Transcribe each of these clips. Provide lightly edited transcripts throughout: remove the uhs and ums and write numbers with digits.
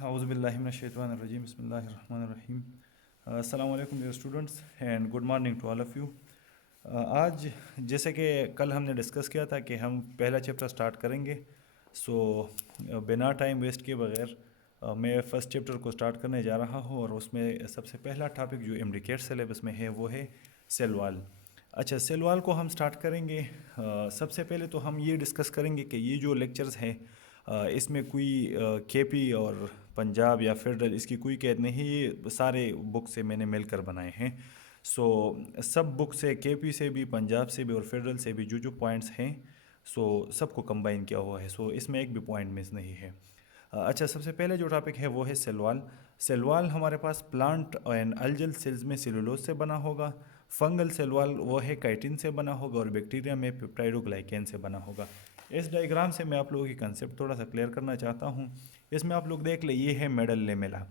Auzubillahiminash-shaytanir-rajim. Bismillahir-rahmanir-rahim. Assalamu alaikum dear students and good morning to all of you. आज जैसे कि कल हमने डिस्कस किया था कि हम पहला चैप्टर स्टार्ट करेंगे। बिना टाइम वेस्ट किए बगैर मैं फ़र्स्ट चैप्टर को स्टार्ट करने जा रहा हूँ और उसमें सबसे पहला टॉपिक जो एमडीकेट सिलेबस में है वो है सेल वॉल। अच्छा, सेल वॉल को हम स्टार्ट करेंगे। सबसे पहले तो हम ये डिस्कस करेंगे कि ये जो लेक्चर्स हैं इसमें कोई केपी और पंजाब या फेडरल इसकी कोई कैद नहीं, ये सारे बुक से मैंने मिलकर बनाए हैं। सब बुक से, केपी से भी, पंजाब से भी और फेडरल से भी जो जो पॉइंट्स हैं सबको कंबाइन किया हुआ है। इसमें एक भी पॉइंट मिस नहीं है। अच्छा, सबसे पहले जो टॉपिक है वो है सेल वॉल। सेल वॉल हमारे पास प्लांट एंड अल्जल सेल्स में सेलुलोज से बना होगा। फंगल सेल वॉल वो है काइटिन से बना होगा और बैक्टीरिया में पेप्टाइडोग्लाइकेन से बना होगा। इस डायग्राम से मैं आप लोगों की कंसेप्ट थोड़ा सा क्लियर करना चाहता हूँ। इसमें आप लोग देख ले, ये है मेडल लेमेला।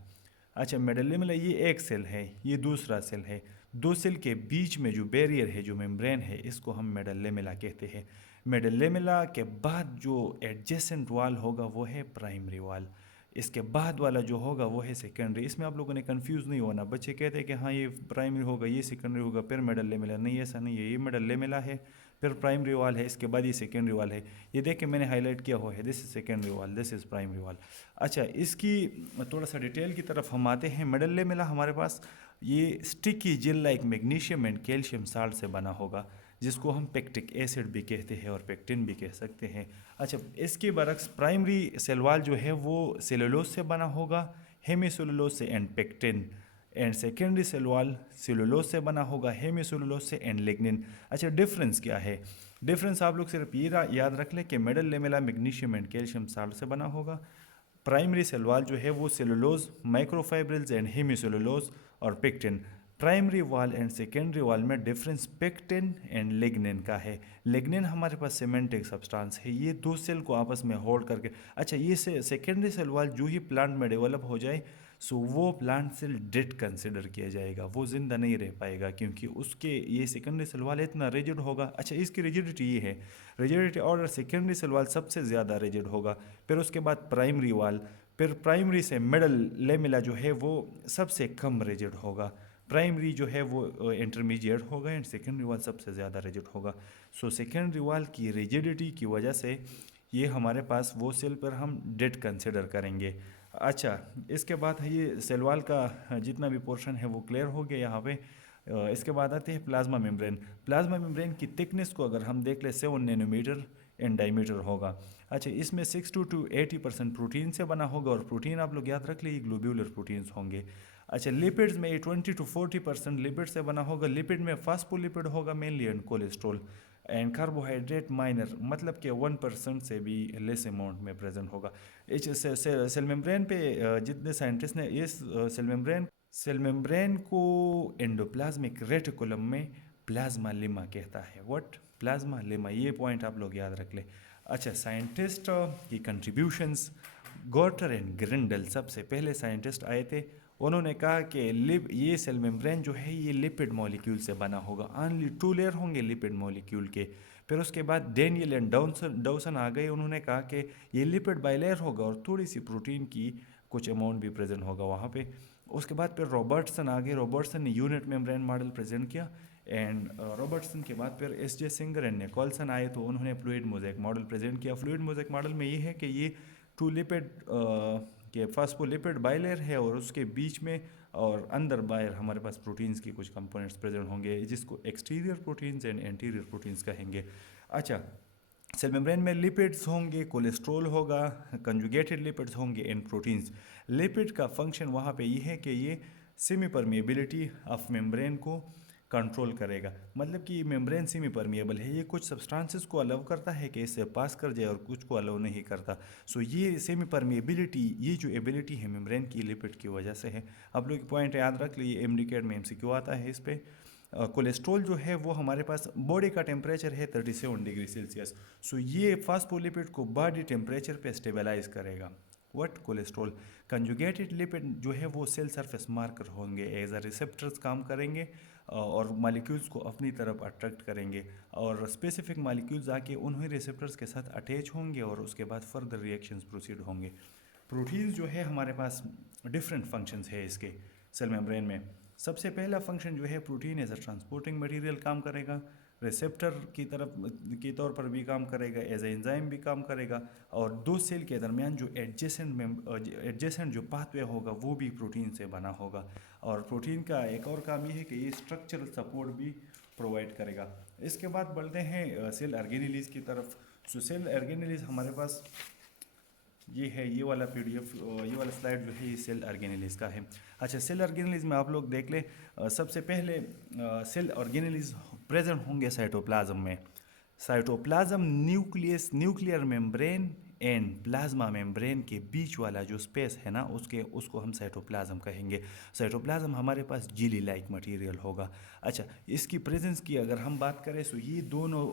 अच्छा, मेडल लेमेला ये एक सेल है, ये दूसरा सेल है। दो सेल के बीच में जो बैरियर है, जो मेम्ब्रेन है, इसको हम मेडल लेमेला कहते हैं। मेडल लेमेला के बाद जो एडजेसेंट वॉल होगा वो है प्राइमरी वॉल। इसके बाद वाला जो होगा वो है सेकेंडरी। इसमें आप लोगों ने कंफ्यूज नहीं होना। बच्चे कहते हैं कि हाँ ये प्राइमरी होगा, ये सेकेंडरी होगा, फिर मेडल लेमेला। नहीं, ऐसा नहीं है। ये मेडल लेमेला है, फिर प्राइमरी वॉल है, इसके बाद ये सेकेंडरी वॉल है। ये देख के मैंने हाईलाइट किया हुआ है, this is secondary wall, this is primary wall. अच्छा, इसकी थोड़ा सा डिटेल की तरफ हम आते हैं। मेडल लेमेला हमारे पास ये sticky gel like magnesium and calcium salt से बना होगा, जिसको हम पेक्टिक एसिड भी कहते हैं और पेक्टिन भी कह सकते हैं। अच्छा, इसके बरक्स प्राइमरी सेल वॉल जो है वो सेलुलोज से बना होगा, हेमीसेलुलोज से and pectin. And secondary cell wall cellulose से बना होगा, हेमीसेलुलोज से एंड लिग्निन। अच्छा, डिफरेंस क्या है? डिफरेंस आप लोग सिर्फ ये याद रख लें कि medal lamella magnesium and calcium salt से बना होगा। प्राइमरी सेल वॉल जो है वो सेलुलोज, माइक्रोफाइब्रिल्स एंड हेमीसेलुलोज और pectin. Primary wall and secondary wall में डिफरेंस पेक्टिन एंड लिग्निन का है। लिग्निन हमारे पास सीमेंटिक सब्सटेंस है, ये दो सेल को आपस में होल्ड करके। अच्छा, ये सेकेंडरी सेल वॉल जो ही प्लांट में डेवलप हो जाए वो प्लांट सेल डेड कंसिडर किया जाएगा, वो ज़िंदा नहीं रह पाएगा, क्योंकि उसके ये सेकेंडरी सेल वॉल इतना रिजिड होगा। अच्छा, इसकी रिजिडिटी ये है, rigidity order secondary cell wall सबसे ज़्यादा रिजिड होगा, फिर उसके बाद प्राइमरी वॉल, फिर प्राइमरी से मिडल लेमिला जो है वो सबसे कम रिजिड होगा। प्राइमरी जो है वो इंटरमीडिएट होगा एंड सेकेंडरी वॉल सबसे ज़्यादा रिजिड होगा। सेकेंडरी वॉल की रिजिडिटी की वजह से ये हमारे पास वो सेल पर हम डेड कंसिडर करेंगे। अच्छा, इसके बाद है ये सेल वॉल का जितना भी पोर्शन है वो क्लियर हो गया यहाँ पे। इसके बाद आते हैं प्लाज्मा मेम्ब्रेन। प्लाज्मा मेम्ब्रेन की थिकनेस को अगर हम देख ले 7 नैनोमीटर इन डायमीटर होगा। अच्छा, इसमें 60 to 80% प्रोटीन से बना होगा और प्रोटीन आप लोग याद रख लीजिए ग्लोब्यूलर प्रोटीन्स होंगे। अच्छा, लिपिड्स में ये 20 to 40% लिपिड से बना होगा। लिपिड में फास्फोलिपिड होगा mainly and cholesterol and carbohydrate minor, मतलब कि 1% से भी लेस अमाउंट में प्रेजेंट होगा। इस सेल मेम्ब्रेन पे जितने साइंटिस्ट ने इस सेल मेम्ब्रेन को एंडोप्लाज्मिक रेटिकुलम में प्लाज्मा लेमा कहता है। व्हाट? प्लाज्मा लेमा, ये पॉइंट आप लोग याद रख ले। अच्छा, साइंटिस्ट की कंट्रीब्यूशंस, गॉटर एंड ग्रिंडल सबसे पहले साइंटिस्ट आए थे। उन्होंने कहा कि ये सेल मेम्ब्रेन जो है ये लिपिड मॉलिक्यूल से बना होगा, ओनली 2 लेयर होंगे लिपिड मॉलिक्यूल के। फिर उसके बाद डेनियल एंड डाउसन आ गए, उन्होंने कहा कि ये लिपिड बाइलेयर होगा और थोड़ी सी प्रोटीन की कुछ अमाउंट भी प्रेजेंट होगा वहाँ पे। उसके बाद फिर रॉबर्टसन आ गए, रॉबर्टसन ने यूनिट मेम्ब्रेन मॉडल प्रेजेंट किया एंड रॉबर्टसन के बाद फिर S J Singer and Nicolson आए, तो उन्होंने फ्लूइड मोज़ेक मॉडल प्रेजेंट किया। फ्लूइड मोज़ेक मॉडल में ये है कि ये 2 लिपिड के फास्फोलिपिड बाइलेयर है और उसके बीच में और अंदर बाहर हमारे पास प्रोटीन्स की कुछ कंपोनेंट्स प्रेजेंट होंगे, जिसको exterior proteins and anterior proteins कहेंगे। अच्छा, सेल मेम्ब्रेन में लिपिड्स होंगे, कोलेस्ट्रॉल होगा, कंजुगेटेड लिपिड्स होंगे एंड प्रोटीन्स। लिपिड का फंक्शन वहाँ पे ये है कि ये सेमी परमिएबिलिटी ऑफ मेम्ब्रेन को कंट्रोल करेगा, मतलब कि मेम्ब्रेन सेमी परमिएबल है, ये कुछ सब्सटेंसेस को अलाउ करता है कि इससे पास कर जाए और कुछ को अलाउ नहीं करता। ये सेमी परमिएबिलिटी, ये जो एबिलिटी है मेम्ब्रेन की लिपिड की वजह से है। आप लोग पॉइंट याद रख लीजिए, एमडीकेट में एमसीक्यू आता है इस पर। कोलेस्ट्रॉल जो है वो हमारे पास बॉडी का टेम्परेचर है 37 डिग्री सेल्सियस। ये फास्फोलिपिड को बॉडी टेम्परेचर पे स्टेबलाइज करेगा। व्हाट? कोलेस्ट्रॉल। कंजुगेटेड लिपिड जो है वो सेल सरफेस मार्कर होंगे, एज अ रिसेप्टर्स काम करेंगे और मालिक्यूल्स को अपनी तरफ अट्रैक्ट करेंगे और स्पेसिफिक मालिक्यूल्स आके उन्हीं रिसेप्टर्स के साथ अटैच होंगे और उसके बाद फर्दर रिएक्शंस प्रोसीड होंगे। प्रोटीन्स जो है हमारे पास डिफरेंट फंक्शंस है इसके सेल मेम्ब्रेन में। सबसे पहला फंक्शन जो है protein as a transporting material काम करेगा, रिसेप्टर की तरफ के तौर पर भी काम करेगा, एज ए एंजाइम भी काम करेगा, और दो सेल के दरमियान जो एडजेसेंट जो पाथवे होगा वो भी प्रोटीन से बना होगा। और प्रोटीन का एक और काम ये है कि ये स्ट्रक्चरल सपोर्ट भी प्रोवाइड करेगा। इसके बाद बढ़ते हैं सेल ऑर्गेनेलिज की तरफ। सो सेल ऑर्गेनेलिज हमारे पास ये है, ये वाला पीडीएफ, ये वाला स्लाइड जो है ये सेल ऑर्गेनेलिज का है। अच्छा, सेल ऑर्गेनेलिज में आप लोग देख लें, सबसे पहले सेल ऑर्गेनेलिज प्रेजेंट होंगे साइटोप्लाज्म में। Cytoplasm nucleus, nuclear membrane and plasma membrane के बीच वाला जो स्पेस है ना, उसको हम साइटोप्लाज्म कहेंगे। साइटोप्लाज्म हमारे पास जेली लाइक मटेरियल होगा। अच्छा, इसकी प्रेजेंस की अगर हम बात करें तो ये दोनों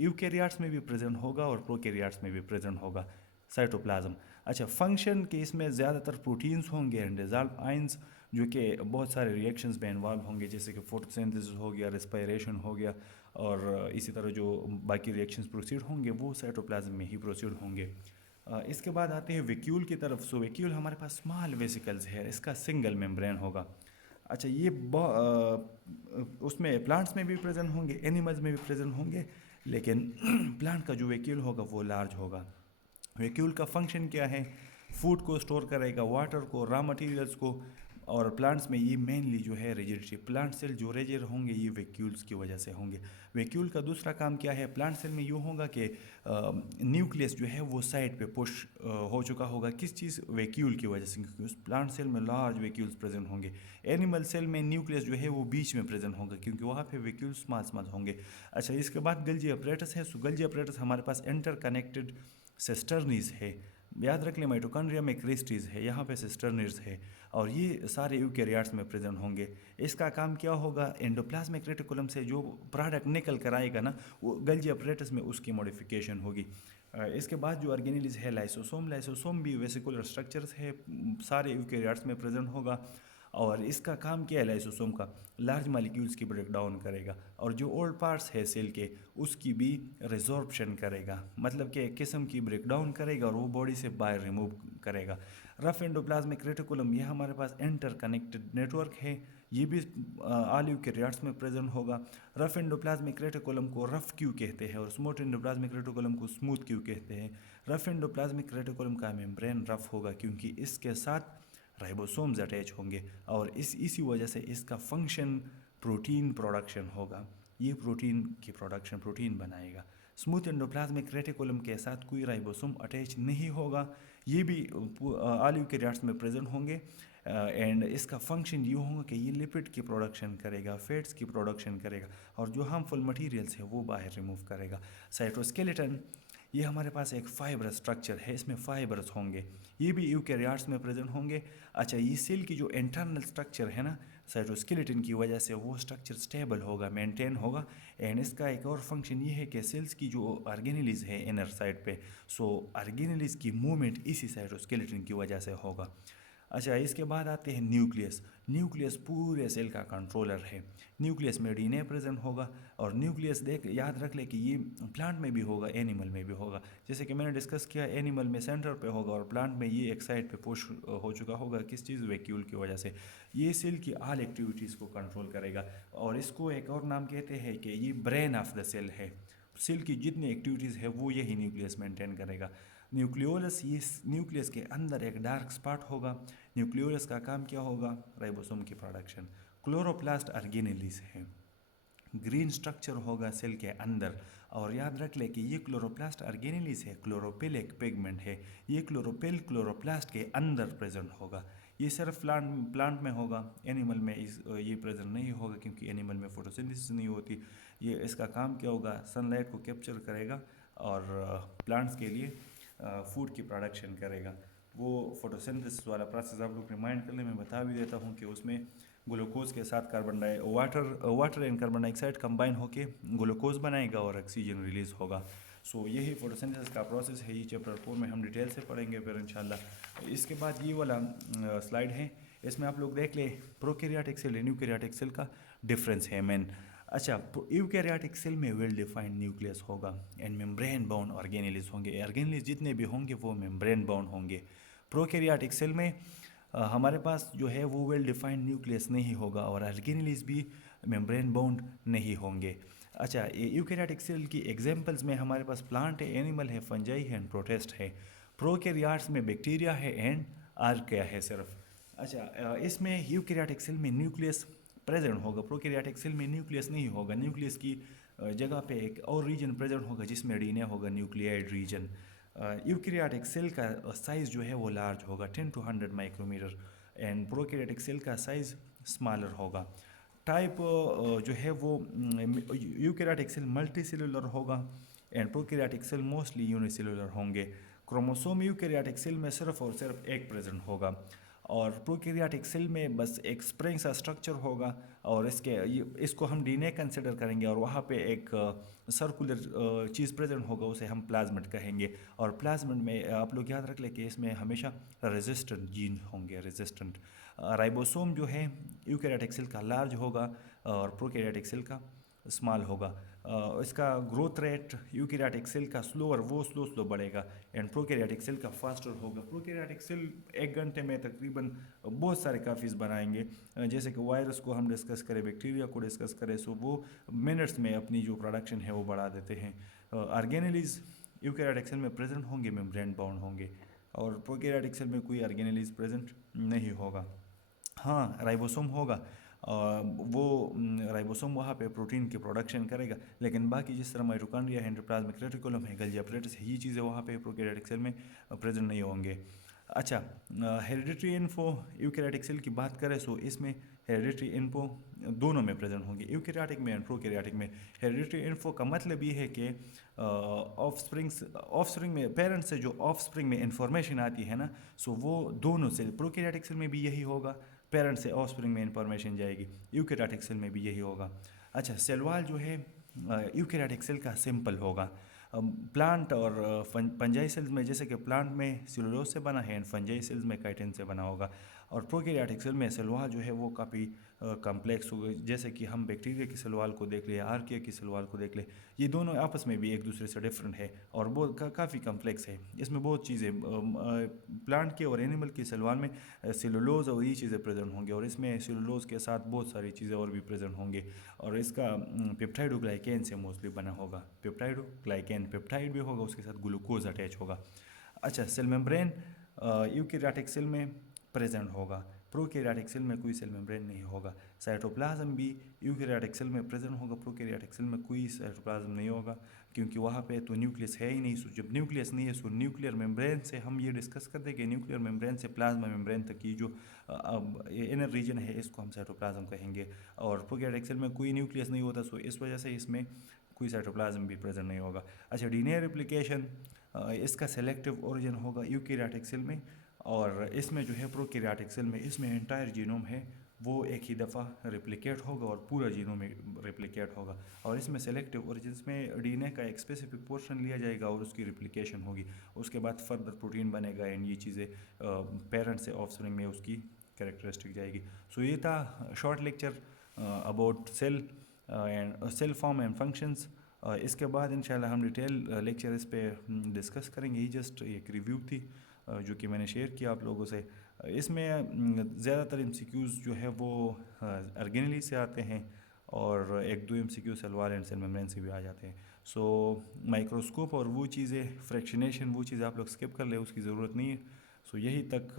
यूकेरियाट्स में भी प्रेजेंट होगा और प्रोकैरियोट्स में भी प्रेजेंट होगा साइटोप्लाज्म। अच्छा, फंक्शन के इसमें ज़्यादातर प्रोटीन्स होंगे एंड डिजॉल्व आयंस जो कि बहुत सारे रिएक्शंस में इन्वॉल्व होंगे, जैसे कि फोटोसिंथेसिस हो गया, रेस्पिरेशन हो गया, और इसी तरह जो बाकी रिएक्शंस प्रोसीड होंगे वो साइटोप्लाज्म में ही प्रोसीड होंगे। इसके बाद आते हैं वैक्यूल की तरफ। सो वैक्यूल हमारे पास स्मॉल वेसिकल्स है, इसका सिंगल मेम्ब्रेन होगा। अच्छा, ये उसमें प्लांट्स में भी प्रेजेंट होंगे, एनिमल्स में भी प्रेजेंट होंगे, लेकिन प्लांट का जो वैक्यूल होगा वो लार्ज होगा। वैक्यूल का फंक्शन क्या है? फूड को स्टोर करेगा, वाटर को, रॉ मटेरियल्स को, और प्लांट्स में ये मेनली जो है रिजिडिटी, प्लांट सेल जो रिजिड होंगे ये वैक्यूल्स की वजह से होंगे। वैक्यूल का दूसरा काम क्या है? प्लांट सेल में यूँ होगा कि न्यूक्लियस जो है वो साइड पे पुश हो चुका होगा। किस चीज़? वैक्यूल की वजह से, क्योंकि उस प्लांट सेल में लार्ज वैक्यूल्स प्रेजेंट होंगे। एनिमल सेल में न्यूक्लियस जो है वो बीच में प्रेजेंट होगा, क्योंकि वहाँ पे वैक्यूल्स स्मॉल स्मॉल होंगे। अच्छा, इसके बाद गल्जी अपरेटस है। सो गल्जी अपरेटस हमारे पास इंटर कनेक्टेड सिस्टर्नीज है। याद रख लें, माइटोकॉन्ड्रिया में क्रिस्टीज है, यहाँ पे सिस्टर्नीज है, और ये सारे यूकेरियोट्स में प्रेजेंट होंगे। इसका काम क्या होगा? एंडोप्लाज्मिक रेटिकुलम से जो प्रोडक्ट निकल कर आएगा ना, वो गल्जी अपरेटस में उसकी मॉडिफिकेशन होगी। इसके बाद जो ऑर्गेनेलिज है लाइसोसोम, लाइसोसोम भी वेसिकुलर स्ट्रक्चर्स है, सारे यूकेरियोट्स में प्रेजेंट होगा। और इसका काम क्या है लाइसोसोम का? लार्ज मालिक्यूल्स की ब्रेक डाउन करेगा, और जो ओल्ड पार्ट्स है सेल के उसकी भी रिजॉर्प्शन करेगा, मतलब कि एक किस्म की ब्रेक डाउन करेगा और वो बॉडी से बाहर रिमूव करेगा। रफ एंडोप्लाज्मिक रेटिकुलम, ये हमारे पास इंटर कनेक्टेड नेटवर्क है, ये भी ऑल यूकेरियोट्स में प्रेजेंट होगा। रफ एंडोप्लाज्मिक रेटिकुलम को रफ क्यू कहते हैं और स्मूथ एंडोप्लाज्मिक रेटिकुलम को स्मूथ क्यू कहते हैं। रफ एंडोप्लाज्मिक रेटिकुलम का मेम्ब्रेन रफ होगा क्योंकि इसके साथ राइबोसोम्स अटैच होंगे, और इसी वजह से इसका फंक्शन प्रोटीन प्रोडक्शन होगा। ये प्रोटीन की प्रोडक्शन, प्रोटीन बनाएगा। स्मूथ एंडोप्लाज्मिक रेटिकुलम के साथ कोई राइबोसोम अटैच नहीं होगा, ये भी ऑल यूकेरियोट्स में प्रेजेंट होंगे। एंड इसका फंक्शन ये होगा कि ये लिपिड की प्रोडक्शन करेगा, फैट्स की प्रोडक्शन करेगा, और जो हार्मफुल मटेरियल्स है वो बाहर रिमूव करेगा। साइटोस्केलेटन, ये हमारे पास एक फाइबर स्ट्रक्चर है, इसमें फाइबर्स होंगे, ये भी यूकेरियोट्स में प्रेजेंट होंगे। अच्छा, ये सेल की जो इंटरनल स्ट्रक्चर है ना, साइटोस्केलेटन की वजह से वो स्ट्रक्चर स्टेबल होगा, मेंटेन होगा। एंड इसका एक और फंक्शन ये है कि सेल्स की जो ऑर्गेनेलिज है इनर साइड पे, सो ऑर्गेनेलिज की मूवमेंट इसी साइटोस्केलेटन की वजह से होगा। अच्छा, इसके बाद आते हैं न्यूक्लियस। न्यूक्लियस पूरे सेल का कंट्रोलर है। न्यूक्लियस में डीएनए प्रेजेंट होगा, और न्यूक्लियस देख याद रख ले कि ये प्लांट में भी होगा, एनिमल में भी होगा। जैसे कि मैंने डिस्कस किया, एनिमल में सेंटर पे होगा और प्लांट में ये एक साइड पे पुश हो चुका होगा। किस चीज़? वैक्यूल की वजह से। ये सेल की ऑल एक्टिविटीज़ को कंट्रोल करेगा, और इसको एक और नाम कहते हैं कि ये ब्रेन ऑफ द सेल है। सेल की जितनी एक्टिविटीज़ है वो यही न्यूक्लियस मेंटेन करेगा। न्यूक्लियोलस, ये न्यूक्लियस के अंदर एक डार्क स्पॉट होगा। न्यूक्लियोलस का काम क्या होगा? राइबोसोम की प्रोडक्शन। क्लोरोप्लास्ट ऑर्गेनेलिस है, ग्रीन स्ट्रक्चर होगा सेल के अंदर, और याद रख ले कि ये क्लोरोप्लास्ट ऑर्गेनेलिस है, क्लोरोपिल एक पिगमेंट है, ये क्लोरोपिल क्लोरोप्लास्ट के अंदर प्रेजेंट होगा। ये सिर्फ प्लांट में होगा, एनिमल में ये प्रेजेंट नहीं होगा, क्योंकि एनिमल में फोटोसिंथेसिस नहीं होती। ये इसका काम क्या होगा? सनलाइट को कैप्चर करेगा और प्लांट्स के लिए फूड की प्रोडक्शन करेगा। वो फोटोसिंथेसिस वाला प्रोसेस आप लोग रिमाइंड कर ले, मैं बता भी देता हूँ कि उसमें ग्लूकोज के साथ water and carbon dioxide combine होके ग्लूकोज बनाएगा और ऑक्सीजन रिलीज होगा। सो यही फोटोसिंथेसिस का प्रोसेस है। ये चैप्टर 4 में हम डिटेल से पढ़ेंगे फिर इंशाल्लाह। इसके बाद ये वाला स्लाइड है, इसमें आप लोग देख ले प्रोकैरियोटिक सेल यूकैरियोटिक सेल का डिफरेंस है मेन। अच्छा, यूकैरियोटिक सेल में वेल डिफाइंड न्यूक्लियस होगा एंड मेम्ब्रेन बाउंड ऑर्गेनेलिज होंगे। ऑर्गेनेलिज जितने भी होंगे वो मेम्ब्रेन बाउंड होंगे। प्रोकैरियोटिक सेल में हमारे पास जो है वो वेल डिफाइंड न्यूक्लियस नहीं होगा और ऑर्गेनेल्स भी मेम्ब्रेन बाउंड नहीं होंगे। अच्छा, ये यूकैरियोटिक सेल की एग्जांपल्स में हमारे पास प्लांट है, एनिमल है, फंजाई है एंड प्रोटिस्ट है। प्रोकैरियोट्स में बैक्टीरिया है एंड आर्किया है सिर्फ। अच्छा, इसमें यूकैरियोटिक सेल में न्यूक्लियस प्रेजेंट होगा, प्रोकैरियोटिक सेल में न्यूक्लियस नहीं होगा। न्यूक्लियस की जगह पे एक और रीजन प्रेजेंट होगा जिसमें डीएनए होगा, न्यूक्लियाइड रीजन। यूकैरियोटिक सेल का साइज़ जो है वो लार्ज होगा 10 to 100 micrometre and prokaryotic cell का साइज़ स्मॉलर होगा। टाइप जो है वो यूकैरियोटिक सेल मल्टी सेलुलर होगा and prokaryotic cell mostly unicellular होंगे। क्रोमोसोम यूकैरियोटिक सेल में सिर्फ और सिर्फ एक प्रेजेंट होगा और प्रोकैरियोटिक सेल में बस एक स्प्रिंग सा स्ट्रक्चर होगा और इसको हम डीएनए कंसिडर करेंगे और वहाँ पे एक सर्कुलर चीज़ प्रेजेंट होगा, उसे हम प्लाज्मिड कहेंगे। और प्लाज्मिड में आप लोग याद रख लें कि इसमें हमेशा रेजिस्टेंट जीन होंगे, रेजिस्टेंट। राइबोसोम जो है यूकैरियोटिक सेल का लार्ज होगा और प्रोकैरियोटिक सेल का स्मॉल होगा। इसका ग्रोथ रेट यूकैरियोटिक सेल का स्लो बढ़ेगा एंड प्रोकैरियोटिक सेल का फास्टर होगा। प्रोकैरियोटिक सेल 1 घंटे में तकरीबन बहुत सारे काफिज बनाएंगे। जैसे कि वायरस को हम डिस्कस करें, बैक्टीरिया को डिस्कस करें, सो वो मिनट्स में अपनी जो प्रोडक्शन है वो बढ़ा देते हैं। ऑर्गेनेलिज यूकैरियोटिक सेल में प्रेजेंट होंगे, मेम्ब्रेन बाउंड होंगे और प्रोकैरियोटिक सेल में कोई ऑर्गेनेलिज प्रेजेंट नहीं होगा। हाँ, राइबोसोम होगा और वो राइबोसोम वहाँ पे प्रोटीन की प्रोडक्शन करेगा, लेकिन बाकी जिस तरह माइटोकॉन्ड्रिया है, एंडोप्लाज्मिक रेटिकुलम है, गोल्गी apparatus है, ये चीज़ें वहाँ पे प्रोकैरियोटिक सेल में प्रेजेंट नहीं होंगे। अच्छा, हेरिडिटरी इन्फो यूकैरियोटिक सेल की बात करें सो इसमें हेरिडिटरी इन्फो दोनों में प्रेजेंट होंगे, यूकैरियोटिक में एंड प्रोकैरियोटिक में। हेरिडिटरी इन्फो का मतलब ये है कि ऑफस्प्रिंग में पेरेंट्स से जो ऑफस्प्रिंग में इंफॉर्मेशन आती है ना, सो वो दोनों से प्रोकैरियोटिक सेल में भी यही होगा, पेरेंट्स से ऑफस्प्रिंग में इंफॉर्मेशन जाएगी, यूकैरियोटिक सेल में भी यही होगा। अच्छा, सेल वॉल जो है यूकैरियोटिक सेल का सिंपल होगा। प्लांट और फंजाई सेल्स में, जैसे कि प्लांट में सेलुलोज से बना है एंड फंजाई सेल्स में काइटिन से बना होगा। और प्रोकैरियोटिक सेल में सेल वॉल जो है वो काफ़ी कम्प्लेक्स होगा, जैसे कि हम बैक्टीरिया की सेल वॉल को देख लें, आर्किया की सेल वॉल को देख लें, ये दोनों आपस में भी एक दूसरे से डिफरेंट है और बहुत काफ़ी कम्प्लेक्स है। इसमें बहुत चीज़ें प्लांट के और एनिमल की सेल वॉल में सेलुलोज और ये चीज़ें प्रेजेंट होंगे और इसमें सेलुलोज के साथ बहुत सारी चीज़ें और भी प्रेजेंट होंगे और इसका पेप्टाइडोग्लाइकेन से मोस्टली बना होगा। पेप्टाइडोग्लाइकेन, पेप्टाइड भी होगा, उसके साथ ग्लूकोज अटैच होगा। अच्छा, सेल मेम्ब्रेन यूकैरियोटिक सेल में प्रेजेंट होगा, प्रोकैरियोटिक सेल में कोई सेल मेम्ब्रेन नहीं होगा। साइटोप्लाज्म भी यूकैरियोटिक सेल में प्रेजेंट होगा, प्रोकैरियोटिक सेल में कोई साइटोप्लाज्म नहीं होगा क्योंकि वहाँ पे तो न्यूक्लियस है ही नहीं। सो जब न्यूक्लियस नहीं है सो न्यूक्लियर मेम्ब्रेन से हम ये डिस्कस कर देंगे, न्यूक्लियर मेम्ब्रेन से प्लाज्मा मेम्ब्रेन तक की जो इनर रीजन है इसको हम साइटोप्लाज्म कहेंगे और प्रोकैरियोटिक सेल में कोई न्यूक्लियस नहीं होता, सो इस वजह से इसमें कोई साइटोप्लाज्म भी प्रेजेंट नहीं होगा। अच्छा, डीएनए रेप्लिकेशन इसका सेलेक्टिव ओरिजिन होगा यूकैरियोटिक सेल में और इसमें जो है प्रोकैरियोटिक सेल में इसमें एंटायर जीनोम है वो एक ही दफ़ा रेप्लिकेट होगा और पूरा जीनोम रेप्लिकेट होगा और इसमें सेलेक्टिव ओरिजिन में डीएनए का एक स्पेसिफिक पोर्शन लिया जाएगा और उसकी रेप्लिकेशन होगी, उसके बाद फर्दर प्रोटीन बनेगा एंड ये चीज़ें पेरेंट से ऑफस्प्रिंग में उसकी कैरेक्टरिस्टिक जाएगी। सो ये था short lecture about cell and cell form and functions. इसके बाद इंशाल्लाह हम डिटेल लेक्चर इस पे डिस्कस करेंगे। ये जस्ट एक रिव्यू थी जो कि मैंने शेयर किया आप लोगों से। इसमें ज़्यादातर एमसीक्यूज़ जो है वो ऑर्गेनेली से आते हैं और एक दो MCQ cell wall and cell membrane से भी आ जाते हैं। सो माइक्रोस्कोप और वो चीज़ें, फ्रैक्शनेशन, वो चीज़ें आप लोग स्किप कर ले, उसकी ज़रूरत नहीं है। सो यही तक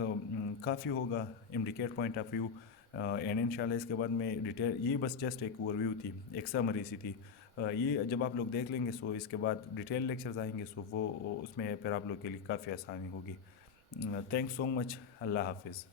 काफ़ी होगा इमडिकेट पॉइंट ऑफ व्यू एंड इंशाल्लाह इसके बाद में डिटेल, ये बस जस्ट एक ओवरव्यू थी, एक समरी सी थी। ये जब आप लोग देख लेंगे सो इसके बाद डिटेल लेक्चर्स आएंगे, सो वो उसमें फिर आप लोग के लिए काफ़ी आसानी होगी। थैंक्स सो मच, अल्लाह हाफिज़।